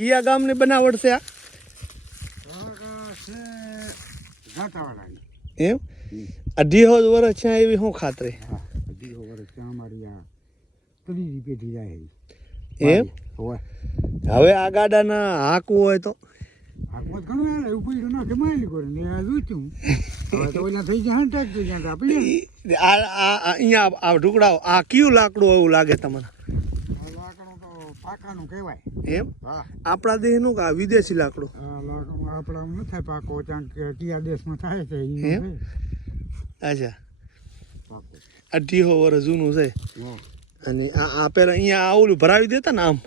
કયા ગામની બનાવટ છે આ? એમ? અઢીસો વર્ષ છે એવી શું ખાતરી? હા બધી વર્ષ છે અમારી આ ત્રીજી પેઢી જાય એમ? હવે આ ગાડાના હાંકવું હોય તો? હાકમાં ઘણું યાર ના કમાયેલી કરે ને આ જોઈતું હવે તો ઓલા થઈ જાય હંટેક થઈ જાય આ અહીંયા આ ઢુકડાઓ આ કયું લાકડું એવું લાગે તમને? પાકાનું કહેવાય. એમ? હા. આપણા દેહનું કે આ વિદેશી લાકડું? આપણા ન થાય પાકો કયા દેશમાં થાય છે એમ? અચ્છા. અઢીસો વર્ષ જૂનું છે. અને આ પેલા અહીંયા આ ઓલું ભરાવી દેતા ને આમ?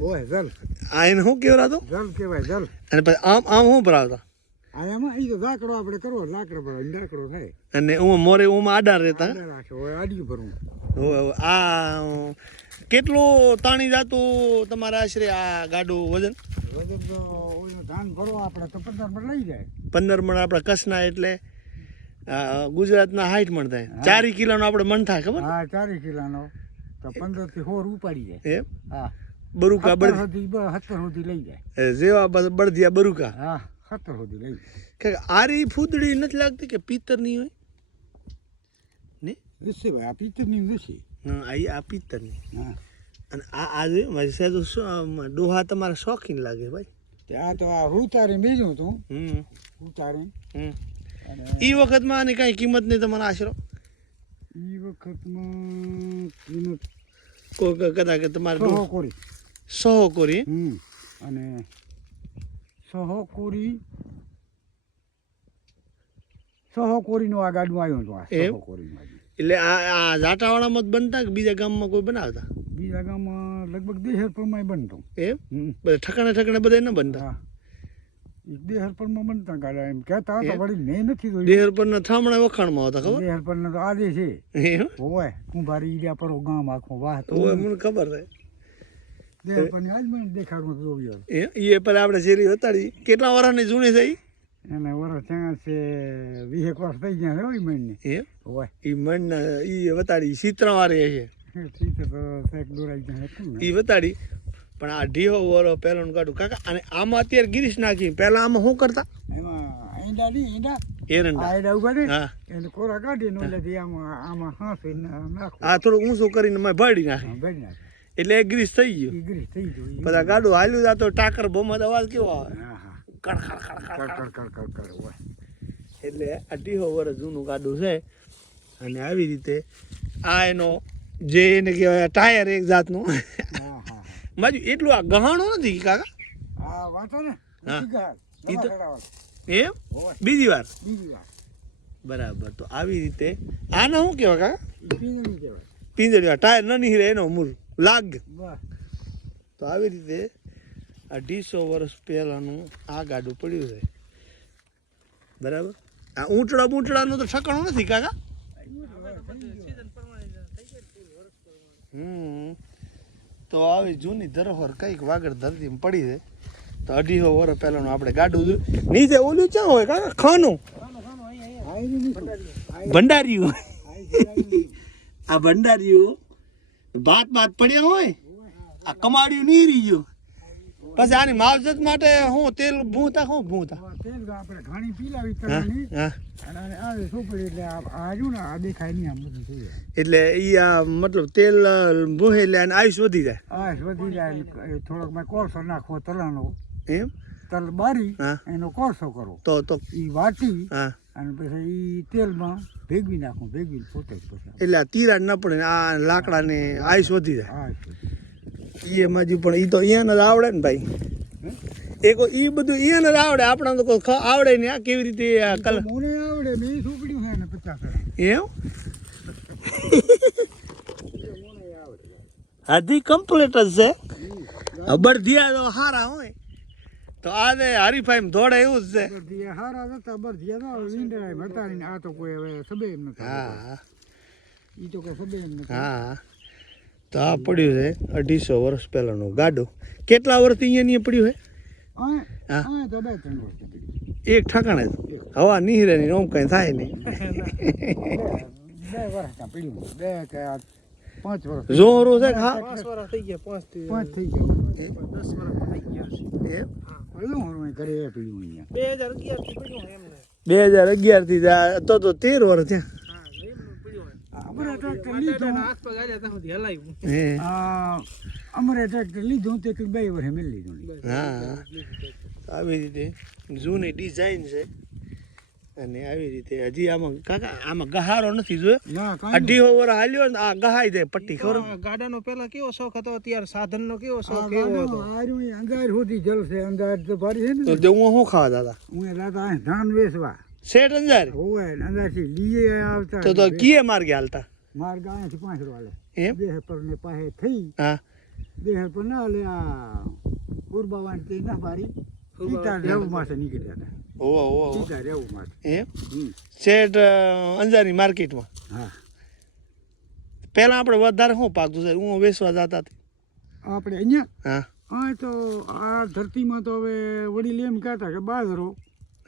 ઓય જલ. આ એને શું કેવડાતો જલ કહેવાય જલ. અને પછી આમ આમ શું ભરાવતા? આ એમાં ઈ તો લાકડો આપણે કરવો લાકડો ભરાય લાકડો થાય. અને હું મોરે હું આડા રહેતા? આડા રાખે હોય ભરવું. આ કેટલું તાણી જાતું તમારા આશરે આ ગાડું વજન? પંદર મણ આપણે કસના એટલે ગુજરાતના હાઈટ મણ થાય ચારી કિલોનો આપણે મણ થાય ખબર? હા ચારી કિલાનો. તો પંદરથી હોર ઉપાડી જાય. એમ? હા. બરુકા બળદી બળ સુધી લઈ જાય. જેવા બળદિયા બરુકા. હા હતર સુધી લઈ જાય. કે આરી ફૂદડી નથી લાગતી કે પિત્તરની હોય? વિશે ભાઈ આ પિત્તરની વિશે હા, આ આપી પિત્તરની હા. અને આ આજે મારી સાહેબ ડોહા તમારા શોખીન લાગે ભાઈ. ત્યાં તો આ ઉતારી બીજું તું હમ. ઉતારી એ વખતમાં આની કાંઈ કિંમત નહીં તમારા આશરો? એ વખતમાં કિંમત કદાચ તમારે સો કોરી. સો કોરી? હમ. અને સો કોરી સો કોરીનું આ ગાડું આવ્યું હતું આ? સહો કોરીનું એટલે આ આ જાટાવાળામાં જ બનતા કે બીજા ગામમાં કોઈ બનાવતા? બીજા ગામમાં લગભગ દેહર પ્રમાણે બનતું. એમ? બધા ઠકાણે ઠકાણે બધા ન બનતા? દેહરપરમાં બનતા ગાડા એમ કહેતા હતા? વળી મેં નથી જોયું. ડેહર પરના થામણા વખાણમાં હતા ખબર? દેહર પર તો આજે છે. હોય કુંભારી ઈડ્યા પરો ગામ આખો વાહ તો. મને ખબર છે. દેહર આજ મને દેખાડું જોયું એ પેલા આપણે શેરી હતાડી. કેટલા વર્ષની જૂની છે ઈ? એને વરસ ત્યાં છે વીસેક વર્ષ થઈ ગયા હોય મણને એ? હોય. એ મણ ઈ વતાડી ચિત્રા વાળી છે. તો ઈ વતાડી પણ આ ઢીહો વરો પેલો કાઢું કાકા અને આમાં અત્યારે ગિરીશ નાખી. પેલા આમાં શું કરતા? એમાં ઈંડા નહીં ઈંડા. એટલે ગ્રીસ થઈ ગયું. ગ્રીસ થઈ ગયું. બધા ગાડું હાલ્યું જાતો ટાકર બોમાં અવાજ કેવો આવે? કડ કડ ખડ કડ કડ કડ કડ કડ હોય એટલે ઢીહો વર્ષ જૂનું ગાડું છે. અને આવી રીતે આ એનો જે એને કહેવાય ટાયર એક જાતનું. બાજુ એટલું આ ગહાણું નથી કાકા. એમ? બીજી વાર? બરાબર તો આવી રીતે આને શું કહેવાય કાકા? કહેવાય. ટાયર ન નીકળે એનો મૂળ લાગ. તો આવી રીતે અઢીસો વર્ષ પહેલાંનું આ ગાડું પડ્યું છે. બરાબર? આ ઊંટડા બૂંટડાનું તો ઠકાણું નથી કાકા? હમ. તો આવી જૂની ધરોહર કંઈક વાગડ ધરતીમાં પડી છે. તો અઢીસો વર્ષ પહેલાનું આપણે ગાડું નીચે ઓલું ક્યાં હોય કાકા? ખાનું. ભંડારીયું. આ ભંડારીયું ભાત ભાત પડ્યા હોય? આ કમાડિયું નીરી ગયું. પછી આની માવજત માટે હું તેલ ભૂતા હું ભૂતા? તેલ આપણે ઘાણી પીલાવી હા અને આ સુપડી એટલે આ આ ને આ દેખાય નહીં આમ બધું થઈ જાય. એટલે ઈ આ મતલબ તેલ ભૂહે એટલે આને આયુષ વધી જાય. આયુષ વધી જાય થોડોક મેં કોળસો નાખવો તલાનો. એમ? તલ બારી. એનો કોળસો કરો. તો તો. એ વાટી અને પછી એ તેલમાં ભેગવી નાખું ભેગવી પોતે પછી એટલે આ તીરા ન પડે આ લાકડાને આયુષ વધી જાય. હા ઈ એમાં પણ એ તો અહીંયા જ આવડે ને ભાઈ. એ કોઈ એ બધું અહીંયા જ આવડે. આપણા તો કોઈ આવડે ને આ કેવી રીતે આ કલર? મને આવડે મેં સુપડ્યું છે ને પચાસ એમ હાથી કમ્પ્લીટ જ છે. અબરધિયા તો હારા હોય. તો આને હરીફાઈ દોડે એવું જ છે. હારા હતા. બરધિયા તો ઈંડળાય બતાવીને આ તો કોઈ હવે સબે એમ નથી હા ઈ તો કોઈ સબે એમ નથી હા. તો આ પડ્યું છે અઢીસો વર્ષ પહેલાનું ગાડો. કેટલા વર્ષથી અહીંયા નહીં પડ્યું છે? એક ઠકાણે હવા નીહરે નહીં ઓમ કંઈ થાય નહીં. બે બે વર્ષ ત્યાં પડ્યું બે કે આ પાંચ વર્ષ જોરું છે હા? પાંચ વર્ષ થઈ ગયા પાંચ પાંચ થઈ ગયા. દસ વર્ષ થઈ ગયા છે. એમ? હલો હું ઘરે પીડ્યું અહીંયા. બે હજાર અગિયારથી તો તો તેર વર્ષ થયા હા એમનું પડ્યું હોય અમારે ટ્રેક્ટર લીધું. અમારે ટ્રેક્ટર લીધું તે બે વર્ષે મેં લીધું હા આવી રીતે જૂની ડિઝાઇન છે. અને આવી રીતે હજી આમાં કાકા આમાં ગહારો નથી જોયો? ના અઢી ઓવર હાલ્યો ને આ ગહાઈ જાય પટ્ટી ખબર? ગાડાનો પેલા કેવો શોખ હતો અત્યારે સાધનનો કેવો શોખ આ કેવો હતો? અંગાર સુધી જલશે અંગાર તો ભારી છે ને. તે હું શું ખાવા દાદા? હું દાદા ધાન વેચવા. શેઠ અંજાર હોય અંદાજથી લીએ આવતા તો તો કીએ માર્ગે હાલતા. માર્ગ અહીંયાથી પાંચ વાલે એમ? દેહ પર ને પાસે થઈ હા. દેહ પર ના લે આ ઉરબાવાન તે ના બારી સીતા રેવું માથે નીકળ્યા હતા. ઓવો ઓવો સીતા રેવું માથે. એમ? હમ. શેઠ અંજારની માર્કેટમાં. હા. પહેલા આપણે વધારે શું પાકતું છે? હું વેચવા જતા હતા આપણે અહીંયા? હા. હા તો આ ધરતીમાં તો હવે વડીલ એમ કહેતા કે બાજરો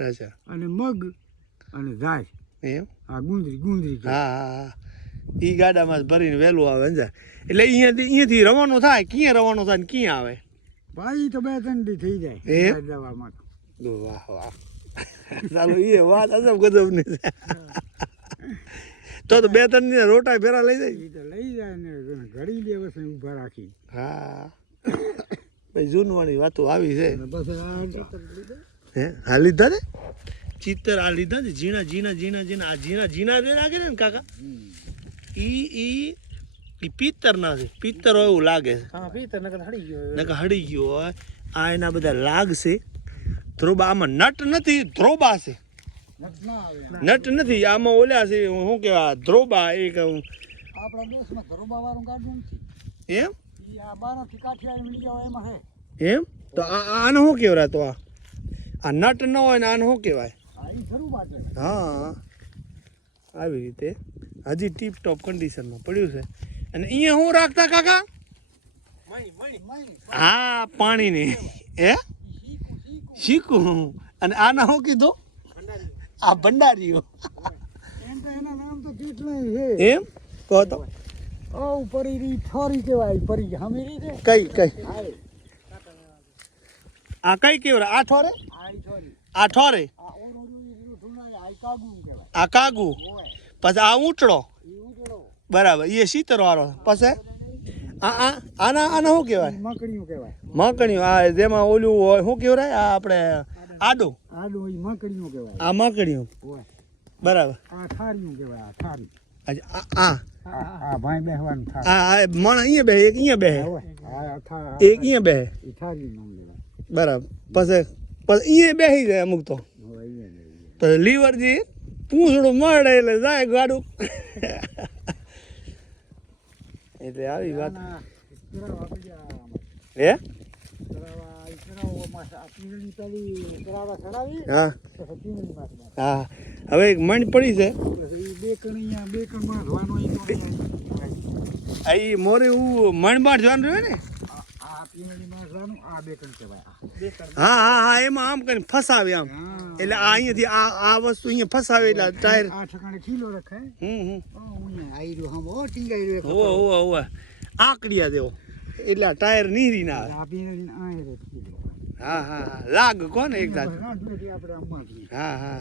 અચ્છા. અને મગ અને જાય એમ? હા ગુંદરી ગુંદરી. હા હા એ ગાડામાં ભરીને વહેલું આવે અંજાર એટલે અહીંયાથી અહીંયાથી રવાનો થાય? ક્યાં રવાનો થાય ને ક્યાં આવે? ભાઈ તો બે ત્રણ દી થઈ જાય દવામાં તો. વાહ વાહ. ચાલો એ વાત અજબ ગજબની છે તો તો બે ત્રણ દિન રોટા ફેરા લઈ જાય? એ તો લઈ જાય ને ઘડી લે વસે ઊભા રાખી. હા. ભાઈ જૂનવાણી વાતો આવી છે. બસ હે? હા લીધા ને ચિત્તર આ લીધા ને ઝીણા ઝીણા ઝીણા ઝીણા. આ ઝીણા ઝીણા જે લાગે ને કાકા? ઈ ઈ ઈ પિત્તરના છે. પિત્તર હોય એવું લાગે છે. હા પિત્તર નકર હળી ગયો નકર હડી ગયો હોય. આ એના બધા લાગશે ધ્રોબા આમાં નટ નથી ધ્રોબા છે. નટ ના નથી આમાં ઓલ્યા છે શું કહેવાય ધ્રોબા એક આપણા દેશમાં ધ્રોબા વાળું ગાડું નથી એમ? એમાં? તો આને શું કહેવાય તો આ નટ ન હોય ને આને શું કહેવાય? હા. આવી રીતે હજી ટીપ ટોપ કન્ડિશનમાં પડ્યું છે. અને અહીંયા શું રાખતા કાકા? હા, પાણીની. એ શીખું અને આના શું કીધું? આ ભંડારીઓ. એમ? કહો તો. ઓ પરી રી છોરી કહેવાય પરી હમીરી છે કઈ? આ કઈ કેવરા આ છોરે આ ઠોરે આ ઓરો રી સુનાય આઈ કાગું કહેવાય. આ કાગુ પછી આ ઊંટડો બરાબર. એ શીતર વાળો. પછી? આ આ આના આના શું કહેવાય? મકડીઓ કહેવાય. મકણીયું આ જેમાં ઓલું હોય શું કહેવાય આ આપણે આડું. આડું કહેવાય. આ મકડીઓ બરાબર. આ થારિયું કહેવાય આ થારી આ આ. આ આ ભાઈ બેહવાનું આ મણ અહીંયા બે એક અહીંયા બે ઓય આ થા એક અહીંયા બે ઈ થારી નામ લેવાય બરાબર. પછી? પછી અહીંયા બેસી જાય અમુક તો. લીવરજી પૂંછડું મળે એટલે જાય ગાડું. એટલે આવી વાત. હે? હા. હા. હવે એક મણ પડી છે. મોરે હું મણ બાર જવાનું રહ્યું ને? હા હા હા એમાં આમ કરીને ફસાવે આમ. એટલે આ અહીંયાથી આ આ વસ્તુ અહીંયા ફસાવે એટલે ટાયર. આ ઠકાણે રખાય. હમ હમ. ઓ રહ્યો હમ. ઓ ટીંગાઈ રહ્યો આકડિયા દેવો. એટલે આ ટાયર નીરી ના આવે. હા હા હા. લાગ કોને એક. હા હા.